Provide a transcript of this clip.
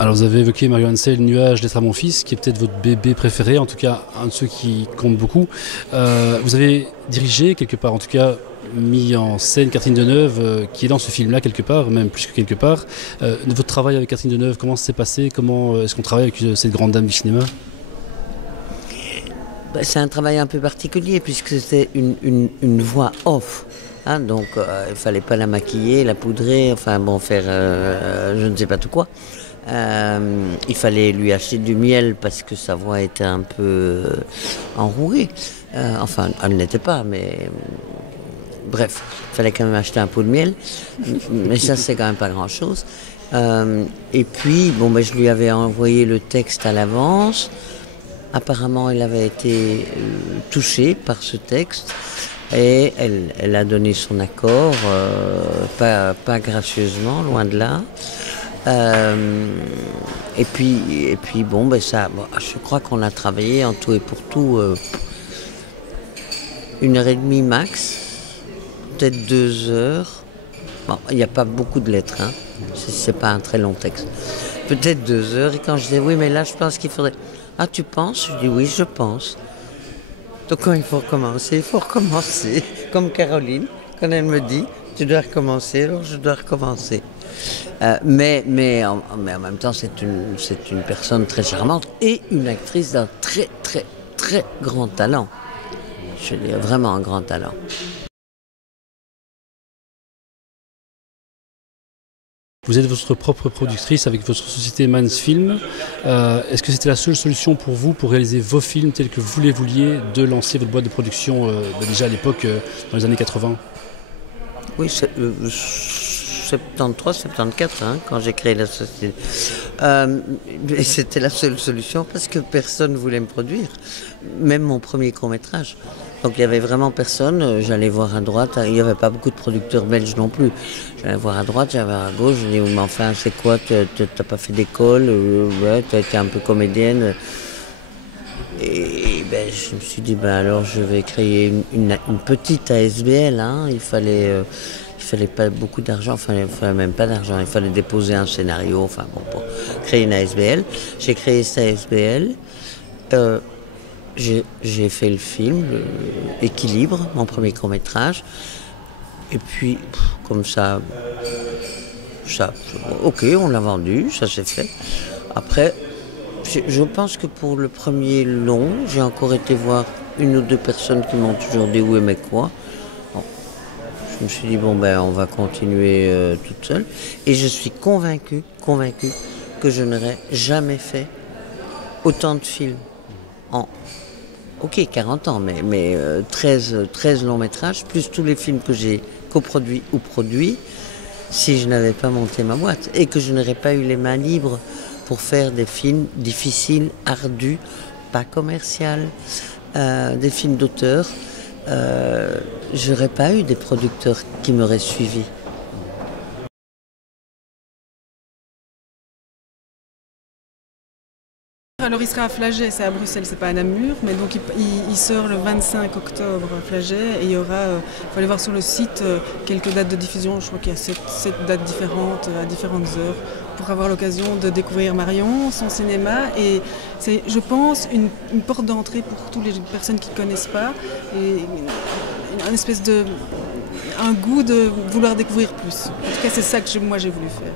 Alors vous avez évoqué Mario Ansel, Nuage, Lettre à mon fils, qui est peut-être votre bébé préféré, en tout cas un de ceux qui compte beaucoup. Vous avez dirigé quelque part, en tout cas mis en scène Catherine Deneuve, qui est dans ce film-là quelque part, même plus que quelque part. Votre travail avec Catherine Deneuve, comment ça s'est passé? Comment est-ce qu'on travaille avec cette grande dame du cinéma? C'est un travail un peu particulier puisque c'est une voix off. Hein, donc il fallait pas la maquiller, la poudrer, enfin bon, faire je ne sais pas tout quoi. Il fallait lui acheter du miel parce que sa voix était un peu enrouée. Enfin, elle ne l'était pas, mais bref, il fallait quand même acheter un pot de miel. Mais ça, c'est quand même pas grand-chose. Et puis, bon, je lui avais envoyé le texte à l'avance. Apparemment, elle avait été touchée par ce texte. Et elle a donné son accord, pas gracieusement, loin de là. Et puis bon, je crois qu'on a travaillé en tout et pour tout 1h30 max, peut-être 2 heures. Bon, il n'y a pas beaucoup de lettres, hein. C'est pas un très long texte. Peut-être 2 heures. Et quand je dis oui, mais là je pense qu'il faudrait. Ah, tu penses? Je dis oui, je pense. Donc quand il faut recommencer. Comme Caroline, quand elle me dit, tu dois recommencer, alors je dois recommencer. Mais en même temps, c'est une personne très charmante et une actrice d'un très, très, très grand talent. Je veux dire, vraiment un grand talent. Vous êtes votre propre productrice avec votre société Mans Film. Est-ce que c'était la seule solution pour vous pour réaliser vos films tels que vous les vouliez, de lancer votre boîte de production déjà à l'époque, dans les années 80? Oui, 73, 74, hein, quand j'ai créé la société. Et c'était la seule solution parce que personne ne voulait me produire, même mon premier court-métrage. Donc il n'y avait vraiment personne, j'allais voir à droite, il n'y avait pas beaucoup de producteurs belges non plus. J'allais voir à droite, j'allais voir à gauche, je dis mais enfin c'est quoi, t'as pas fait d'école, ouais, t'as été un peu comédienne. Et je me suis dit alors je vais créer une petite ASBL, hein. Il fallait pas beaucoup d'argent, il fallait même pas d'argent, il fallait déposer un scénario, enfin bon, pour créer une ASBL. J'ai créé cette ASBL. J'ai fait le film, Équilibre, mon premier court-métrage. Et puis, comme ça, ok, on l'a vendu, ça s'est fait. Après, je pense que pour le premier long, j'ai encore été voir 1 ou 2 personnes qui m'ont toujours dit où et mais quoi. Bon, je me suis dit, on va continuer toute seule. Et je suis convaincue que je n'aurais jamais fait autant de films en... Ok, 40 ans, mais 13 longs métrages, plus tous les films que j'ai coproduits ou produits, si je n'avais pas monté ma boîte et que je n'aurais pas eu les mains libres pour faire des films difficiles, ardus, pas commerciaux, des films d'auteur, j'aurais pas eu des producteurs qui m'auraient suivi. Alors il sera à Flagey, c'est à Bruxelles, c'est pas à Namur, mais donc il sort le 25 octobre à Flagey et il y aura, faut aller voir sur le site quelques dates de diffusion, je crois qu'il y a 7 dates différentes à différentes heures pour avoir l'occasion de découvrir Marion, son cinéma et c'est, je pense, une porte d'entrée pour toutes les personnes qui ne connaissent pas et une espèce de, un goût de vouloir découvrir plus. En tout cas c'est ça que moi j'ai voulu faire.